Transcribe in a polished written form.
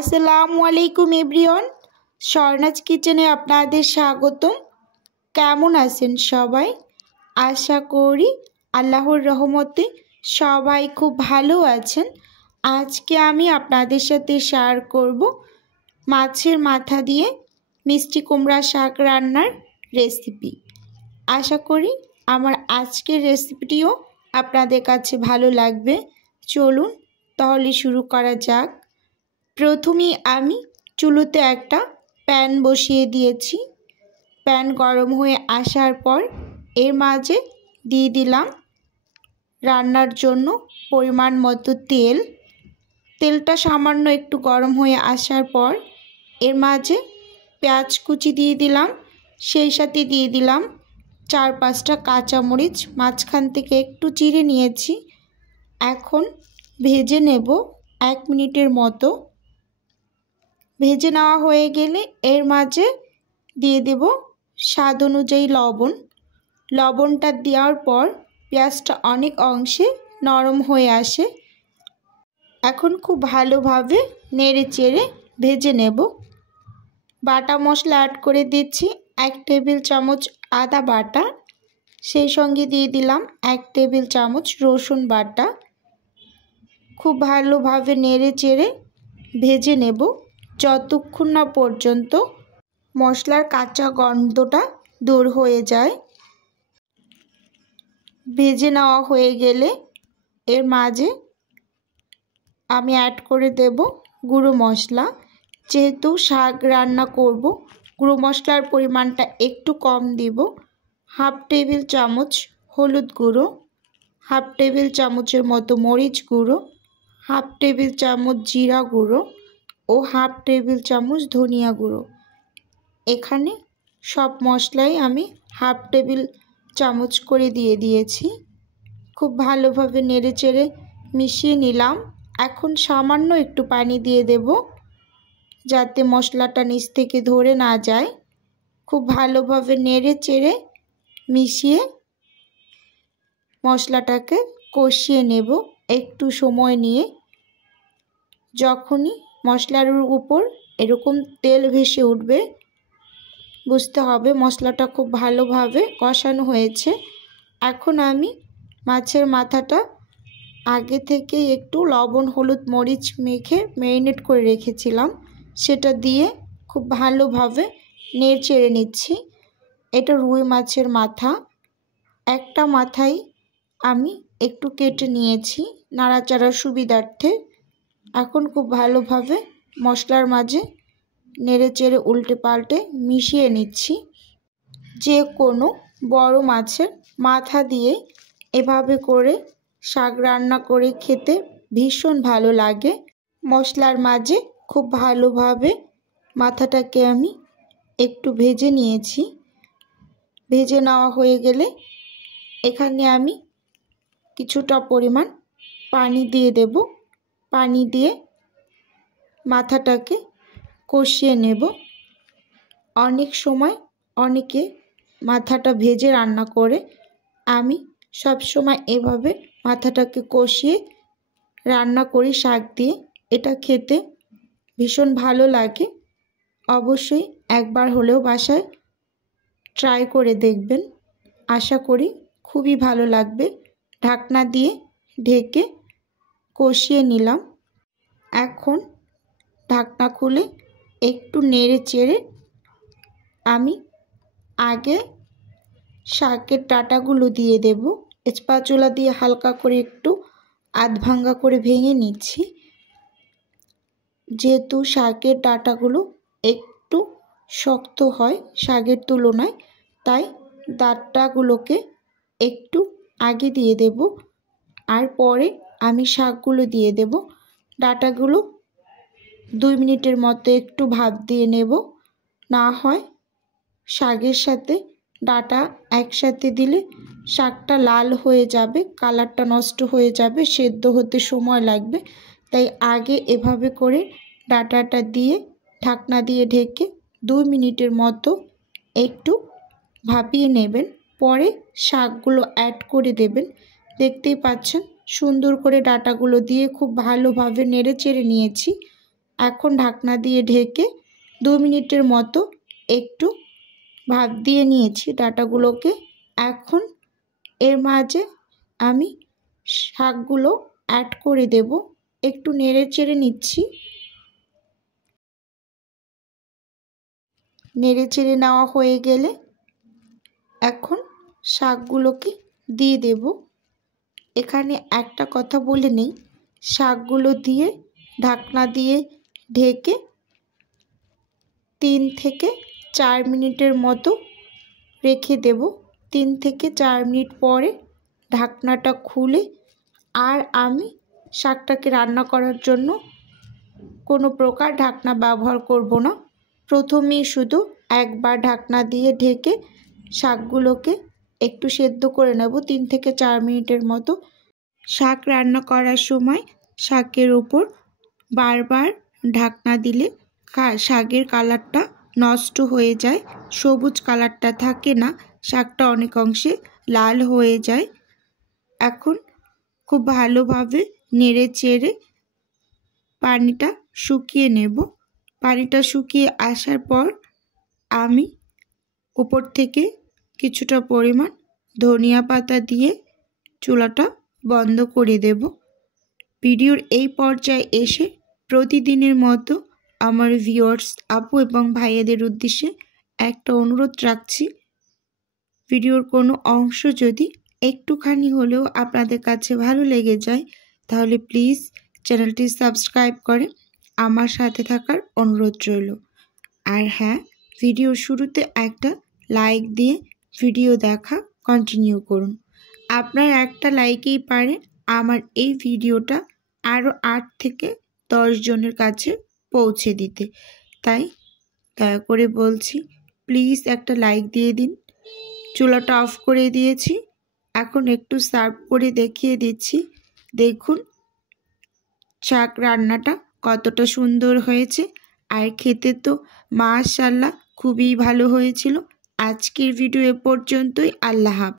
আসসালামু আলাইকুম এভরিওয়ান, স্বর্ণাজ কিচেনে আপনাদের স্বাগতম। কেমন আছেন সবাই? আশা করি আল্লাহর রহমতে সবাই খুব ভালো আছেন। আজকে আমি আপনাদের সাথে শেয়ার করব মাছের মাথা দিয়ে মিষ্টি কুমড়া শাক রান্নার রেসিপি। আশা করি আমার আজকের রেসিপিটিও আপনাদের কাছে ভালো লাগবে। চলুন তাহলে শুরু করা যাক। প্রথমেই আমি চুলোতে একটা প্যান বসিয়ে দিয়েছি। প্যান গরম হয়ে আসার পর এর মাঝে দিয়ে দিলাম রান্নার জন্য পরিমাণ মতো তেল। তেলটা সামান্য একটু গরম হয়ে আসার পর এর মাঝে পেঁয়াজ কুচি দিয়ে দিলাম, সেই সাথে দিয়ে দিলাম 4-5টা কাঁচামরিচ মাঝখান থেকে একটু চিড়ে নিয়েছি। এখন ভেজে নেব 1 মিনিটের মতো। ভেজে নেওয়া হয়ে গেলে এর মাঝে দিয়ে দেব স্বাদ অনুযায়ী লবণ। লবণটা দেওয়ার পর পেঁয়াজটা অনেক অংশে নরম হয়ে আসে। এখন খুব ভালোভাবে নেড়ে চেড়ে ভেজে নেব। বাটা মশলা অ্যাড করে দিচ্ছি 1 টেবিল চামচ আদা বাটা, সেই সঙ্গে দিয়ে দিলাম 1 টেবিল চামচ রসুন বাটা। খুব ভালোভাবে নেড়ে চেড়ে ভেজে নেব যতক্ষণ না পর্যন্ত মশলার কাঁচা গন্ধটা দূর হয়ে যায়। ভেজে নেওয়া হয়ে গেলে এর মাঝে আমি অ্যাড করে দেব গুঁড়ো মশলা। যেহেতু শাক রান্না করব, গুঁড়ো মশলার পরিমাণটা একটু কম দিব। 1/2 টেবিল চামচ হলুদ গুঁড়ো, 1/2 টেবিল চামচের মতো মরিচ গুঁড়ো, 1/2 টেবিল চামচ জিরা গুঁড়ো ও 1/2 টেবিল চামচ ধনিয়া গুঁড়ো। এখানে সব মশলাই আমি 1/2 টেবিল চামচ করে দিয়ে দিয়েছি। খুব ভালোভাবে নেড়ে চেড়ে মিশিয়ে নিলাম। এখন সামান্য একটু পানি দিয়ে দেব যাতে মশলাটা নিচ থেকে ধরে না যায়। খুব ভালোভাবে নেড়ে চেড়ে মিশিয়ে মশলাটাকে কষিয়ে নেব একটু সময় নিয়ে। যখনই মশলার উপর এরকম তেল ভেসে উঠবে বুঝতে হবে মশলাটা খুব ভালোভাবে কষানো হয়েছে। এখন আমি মাছের মাথাটা আগে থেকে একটু লবণ হলুদ মরিচ মেখে ম্যারিনেট করে রেখেছিলাম, সেটা দিয়ে খুব ভালোভাবে নেড়ে চেড়ে নিচ্ছি। এটা রুই মাছের মাথা। একটা মাথাই আমি একটু কেটে নিয়েছি নাড়াচাড়ার সুবিধার্থে। এখন খুব ভালোভাবে মশলার মাঝে নেড়ে চেড়ে উল্টে পাল্টে মিশিয়ে নিচ্ছি। যে কোনো বড় মাছের মাথা দিয়ে এভাবে করে শাক রান্না করে খেতে ভীষণ ভালো লাগে। মশলার মাঝে খুব ভালোভাবে মাথাটাকে আমি একটু ভেজে নিয়েছি। ভেজে নেওয়া হয়ে গেলে এখানে আমি কিছুটা পরিমাণ পানি দিয়ে দেব। পানি দিয়ে মাথাটাকে কষিয়ে নেব। অনেক সময় অনেকে মাথাটা ভেজে রান্না করে, আমি সব সময় এভাবে মাথাটাকে কষিয়ে রান্না করি শাক দিয়ে। এটা খেতে ভীষণ ভালো লাগে। অবশ্যই একবার হলেও বাসায় ট্রাই করে দেখবেন। আশা করি খুবই ভালো লাগবে। ঢাকনা দিয়ে ঢেকে কষিয়ে নিলাম। এখন ঢাকনা খুলে একটু নেড়ে চেড়ে আমি আগে শাকের ডাঁটাগুলো দিয়ে দেব। স্প্যাচুলা দিয়ে হালকা করে একটু আধ ভাঙ্গা করে ভেঙে নিচ্ছি। যেহেতু শাকের ডাঁটাগুলো একটু শক্ত হয় শাকের তুলনায়, তাই ডাঁটাগুলোকে একটু আগে দিয়ে দেব আর পরে আমি শাকগুলো দিয়ে দেব। ডাঁটাগুলো 2 মিনিটের মতো একটু ভাপ দিয়ে নেব। না হয় শাকের সাথে ডাঁটা একসাথে দিলে শাকটা লাল হয়ে যাবে, কালারটা নষ্ট হয়ে যাবে, সেদ্ধ হতে সময় লাগবে। তাই আগে এভাবে করে ডাঁটাটা দিয়ে ঢাকনা দিয়ে ঢেকে 2 মিনিটের মতো একটু ভাপিয়ে নেবেন। পরে শাকগুলো অ্যাড করে দেবেন। দেখতেই পাচ্ছেন সুন্দর করে ডাঁটাগুলো দিয়ে খুব ভালোভাবে নেড়ে চেড়ে নিয়েছি। এখন ঢাকনা দিয়ে ঢেকে 2 মিনিটের মতো একটু ভাপ দিয়ে নিয়েছি ডাঁটাগুলোকে। এখন এর মাঝে আমি শাকগুলো অ্যাড করে দেব। একটু নেড়ে চেড়ে নিচ্ছি। নেড়ে চেড়ে নেওয়া হয়ে গেলে এখন শাকগুলোকে দিয়ে দেব। এখানে একটা কথা বলে নেই, শাকগুলো দিয়ে ঢাকনা দিয়ে ঢেকে 3 থেকে 4 মিনিটের মতো রেখে দেব। 3 থেকে 4 মিনিট পরে ঢাকনাটা খুলে আর আমি শাকটাকে রান্না করার জন্য কোনো প্রকার ঢাকনা ব্যবহার করব না। প্রথমেই শুধু একবার ঢাকনা দিয়ে ঢেকে শাকগুলোকে একটু সেদ্ধ করে নেব 3 থেকে 4 মিনিটের মতো। শাক রান্না করার সময় শাকের ওপর বারবার ঢাকনা দিলে শাকের কালারটা নষ্ট হয়ে যায়, সবুজ কালারটা থাকে না, শাকটা অনেক অংশে লাল হয়ে যায়। এখন খুব ভালোভাবে নেড়ে চেড়ে পানিটা শুকিয়ে নেব। পানিটা শুকিয়ে আসার পর আমি উপর থেকে কিছুটা পরিমাণ ধনিয়া পাতা দিয়ে চুলাটা বন্ধ করে দেব। ভিডিওর এই পর্যায়ে এসে প্রতিদিনের মতো আমার ভিউয়ার্স আপু এবং ভাইয়াদের উদ্দেশ্যে একটা অনুরোধ রাখছি, ভিডিওর কোনো অংশ যদি একটুখানি হলেও আপনাদের কাছে ভালো লেগে যায় তাহলে প্লিজ চ্যানেলটি সাবস্ক্রাইব করে আমার সাথে থাকার অনুরোধ রইল। আর হ্যাঁ, ভিডিওর শুরুতে একটা লাইক দিয়ে ভিডিও দেখা কন্টিনিউ করুন। আপনার একটা লাইকেই পারে আমার এই ভিডিওটা আরও 8 থেকে 10 জনের কাছে পৌঁছে দিতে। তাই দয়া করে বলছি, প্লিজ একটা লাইক দিয়ে দিন। চুলাটা অফ করে দিয়েছি। এখন একটু সার্ভ করে দেখিয়ে দিচ্ছি। দেখুন শাক রান্নাটা কতটা সুন্দর হয়েছে, আর খেতে তো মাশাআল্লাহ খুবই ভালো হয়েছিল। আজকের ভিডিও এ পর্যন্তই। আল্লাহ হাফেজ।